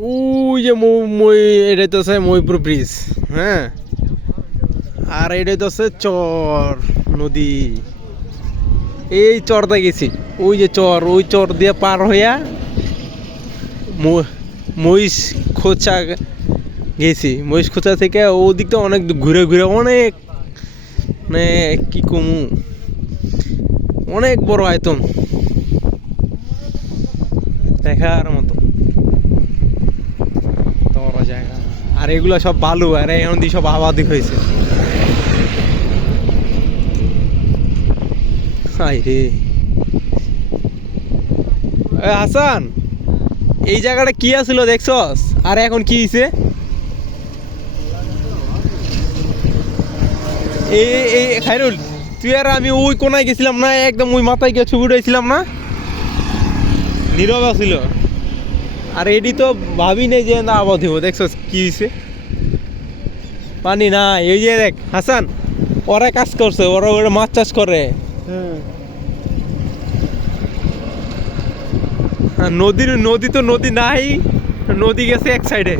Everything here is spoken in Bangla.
ওই যে মই এটা তো আছে মহিপুর ব্রিজ, হ্যাঁ। আর এটা তো আছে চর নদী। এই চরটা গেছি, ওই যে চর, ওই চর দিয়ে পার হইয়া মহিষ খোঁচা গেছি। মহিষ খোঁচা থেকে ওদিকটা অনেক ঘুরে ঘুরে অনেক, মানে কি কমু, অনেক বড় আয়তন, দেখার মতো বড় জায়গা। আর এগুলো সব বালু, আর এখন দিয়ে সব আবাদি হয়েছে। হাই রে হাসান, এই জায়গাটা কি আছিল দেখছস? আর এখন কি হয়েছে? এই খাইরুল, তুই আর আমি ওই কোনায় গেছিলাম না, একদম ওই মাথায় গিয়ে ছবি উঠাইছিলাম না, নীরব ছিল। আর এডি তো ভাবি নেই যে না আবাদ হইব। দেখছস কি হয়েছে? পানি না, এই যে দেখ হাসান, ওরা কাজ করছে, ওরা ওরা মাছ চাষ করে। নদী তো নদী নাই, নদী গেছে এক সাইডে।